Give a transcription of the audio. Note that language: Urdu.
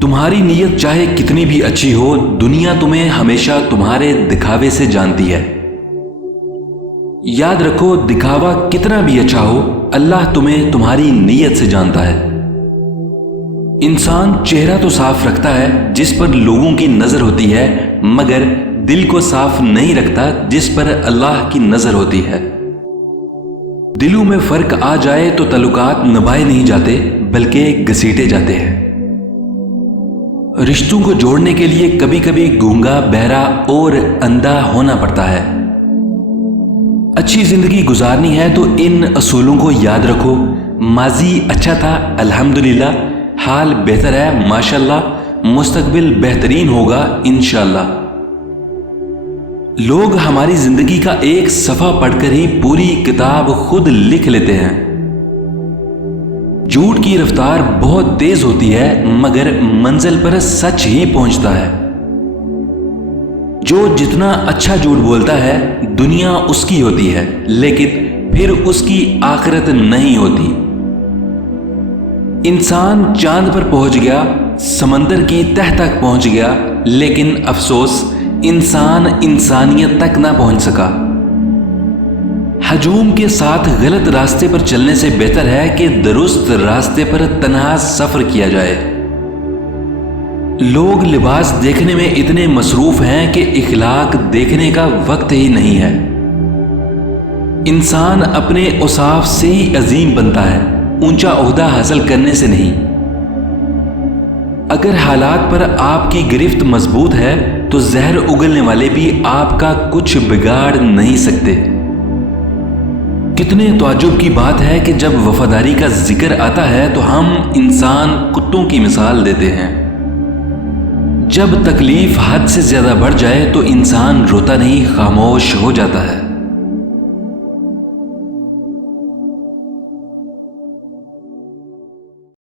تمہاری نیت چاہے کتنی بھی اچھی ہو، دنیا تمہیں ہمیشہ تمہارے دکھاوے سے جانتی ہے۔ یاد رکھو، دکھاوا کتنا بھی اچھا ہو، اللہ تمہیں تمہاری نیت سے جانتا ہے۔ انسان چہرہ تو صاف رکھتا ہے جس پر لوگوں کی نظر ہوتی ہے، مگر دل کو صاف نہیں رکھتا جس پر اللہ کی نظر ہوتی ہے۔ دلوں میں فرق آ جائے تو تعلقات نبھائے نہیں جاتے بلکہ گھسیٹے جاتے ہیں۔ رشتوں کو جوڑنے کے لیے کبھی کبھی گونگا، بہرا اور اندھا ہونا پڑتا ہے۔ اچھی زندگی گزارنی ہے تو ان اصولوں کو یاد رکھو۔ ماضی اچھا تھا، الحمدللہ، حال بہتر ہے، ماشاءاللہ، مستقبل بہترین ہوگا انشاءاللہ۔ لوگ ہماری زندگی کا ایک صفحہ پڑھ کر ہی پوری کتاب خود لکھ لیتے ہیں۔ جھوٹ کی رفتار بہت تیز ہوتی ہے، مگر منزل پر سچ ہی پہنچتا ہے۔ جو جتنا اچھا جھوٹ بولتا ہے، دنیا اس کی ہوتی ہے، لیکن پھر اس کی آخرت نہیں ہوتی۔ انسان چاند پر پہنچ گیا، سمندر کی تہ تک پہنچ گیا، لیکن افسوس انسان انسانیت تک نہ پہنچ سکا۔ ہجوم کے ساتھ غلط راستے پر چلنے سے بہتر ہے کہ درست راستے پر تنہا سفر کیا جائے۔ لوگ لباس دیکھنے میں اتنے مصروف ہیں کہ اخلاق دیکھنے کا وقت ہی نہیں ہے۔ انسان اپنے اوصاف سے ہی عظیم بنتا ہے، اونچا عہدہ حاصل کرنے سے نہیں۔ اگر حالات پر آپ کی گرفت مضبوط ہے تو زہر اگلنے والے بھی آپ کا کچھ بگاڑ نہیں سکتے۔ کتنے تعجب کی بات ہے کہ جب وفاداری کا ذکر آتا ہے تو ہم انسان کتوں کی مثال دیتے ہیں۔ جب تکلیف حد سے زیادہ بڑھ جائے تو انسان روتا نہیں، خاموش ہو جاتا ہے۔